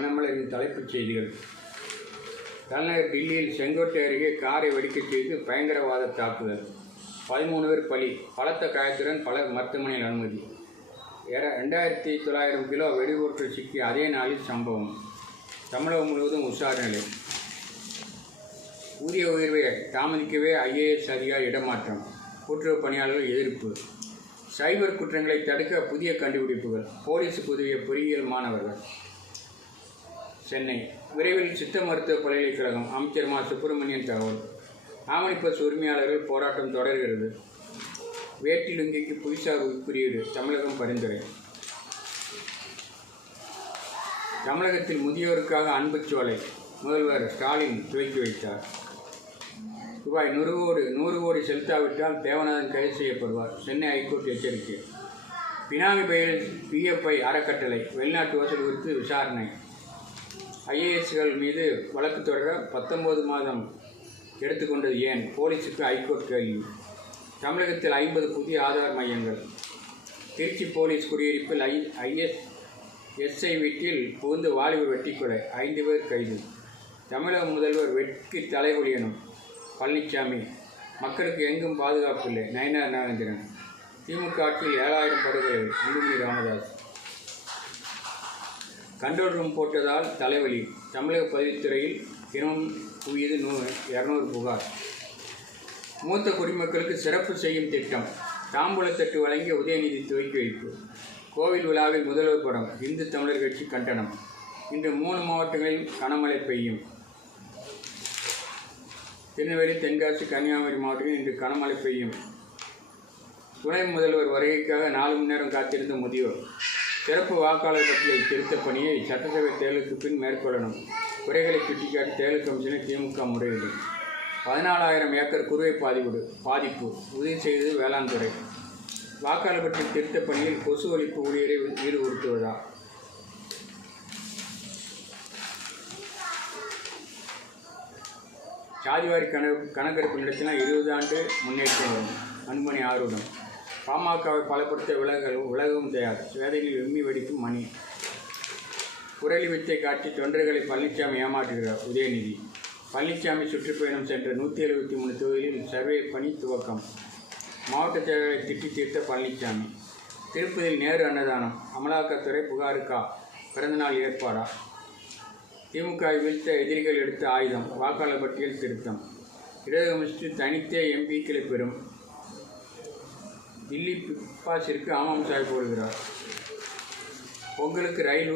தினமலரின் தலைப்புச் செய்திகள். தலைநகர் டில்லியில் செங்கோட்டை அருகே காரை வெடிக்கச் செய்து பயங்கரவாத தாக்குதல். 13 பேர் பலி, பலத்த காயத்துடன் பலர் மருத்துவமனையில் அனுமதி. 2900 கிலோ வெடிபொருட்கள் சிக்கிய அதே நாளில் சம்பவம். தமிழகம் முழுவதும் உஷார் நிலை. ஊதிய உயர்வை தாமதிக்கவே IAS அதிகாரி இடமாற்றம். கூட்டுறவு பணியாளர்கள் எதிர்ப்பு. சைபர் குற்றங்களை தடுக்க புதிய கண்டுபிடிப்புகள். போலீஸுக்கு உதவிய பொறியியல் மாணவர்கள். சென்னை விரைவில் சித்த மருத்துவ பல்கலைக்கழகம். அமைச்சர் மா. சுப்பிரமணியன் தகவல். ஆமணி பஸ் உரிமையாளர்கள் போராட்டம் தொடர்கிறது. வேட்டி லுங்கிக்கு புவிசார் குறியீடு தமிழகம் பரிந்துரை. தமிழகத்தில் முதியோருக்காக அன்புச்சோலை முதல்வர் ஸ்டாலின் துவக்கி வைத்தார். ரூபாய் 100 கோடி செலுத்தாவிட்டால் தேவநாதன் கைது செய்யப்படுவார். சென்னை ஐகோர்ட் எச்சரிக்கை. பினாமி பெயரில் PFI அறக்கட்டளை வெளிநாட்டு வசூல் குறித்து விசாரணை. IASகள் மீது வழக்கு தொடர 19 மாதம் எடுத்துக்கொண்டது ஏன்? போலீஸுக்கு ஐகோர்ட் கேள்வி. தமிழகத்தில் 50 புதிய ஆதார் மையங்கள். திருச்சி போலீஸ் குடியிருப்பில் SI வீட்டில் புகுந்து வாலிபர் வெட்டிக்கொலை, 5 பேர் கைது. தமிழக முதல்வர் வெட்கி தலைகுலியனும். பழனிசாமி மக்களுக்கு எங்கும் பாதுகாப்பு இல்லை. நயினார் நாகேந்திரன். திமுக ஆட்சியில் 7000 படுகொலை. அன்புமணி ராமதாஸ். கண்ட்ரோல் ரூம் போட்டதால் தலைவலி. தமிழக பதிவுத்துறையில் தினமும் குவியது 200 புகார். மூத்த குடிமக்களுக்கு சிறப்பு செய்யும் திட்டம். தாம்பூலத்தட்டு வழங்கிய உதயநிதி துவக்கி வைப்பு. கோவில் விழாவில் முதல்வர் படம். இந்து தமிழர் கட்சி கண்டனம். இன்று 3 மாவட்டங்களில் கனமழை பெய்யும். திருநெல்வேலி, தென்காசி, கன்னியாகுமரி மாவட்டங்களில் இன்று கனமழை பெய்யும். துணை முதல்வர் வருகைக்காக 4 மணி நேரம் காத்திருந்த முதியோர். சிறப்பு வாக்காளர் பட்டியல் திருத்தப் பணியை சட்டசபை தேர்தலுக்கு பின் மேற்கொள்ளணும். குறைகளை சுட்டிக்காட்டி தேர்தல் கமிஷனை திமுக முறையீடு. 14,000 ஏக்கர் குறுவை பாதிப்பு உறுதி செய்தது வேளாண் துறை. வாக்காளர் பட்டியல் திருத்தப் பணியில் கொசு ஒழிப்பு ஊழியரை ஈடுபடுத்துவதா? சாதிவாரி கணக்கெடுப்பு நடத்தினால் 20 ஆண்டு முன்னேற்றம் வரும். அன்புமணி ஆர்வம். பாமகவை பலப்படுத்த விலகவும் தயார். வேதையில் விம்மி வெடிக்கும் மணி. குரலி வித்தை காட்டி தொண்டர்களை பழனிசாமி ஏமாற்றுகிறார். உதயநிதி. பழனிசாமி சுற்றுப்பயணம் சென்ற 173 தொகுதிகளில் சர்வே பணி துவக்கம். மாவட்ட செயலர்களை திட்டி தீர்த்த பழனிசாமி. திருப்பதியில் நேரு அன்னதானம். அமலாக்கத்துறை புகாருக்கா பிறந்தநாள் ஏற்பாடா? திமுக வீழ்த்த எதிரிகள் எடுத்த ஆயுதம். வாக்காளர் பட்டியல் திருத்தம். இடது கம்யூனிஸ்ட் தனித்தே MPக்களை பெறும். தில்லி பிக்பாஸிற்கு அமமுக போடுகிறார். பொங்கலுக்கு ரயில்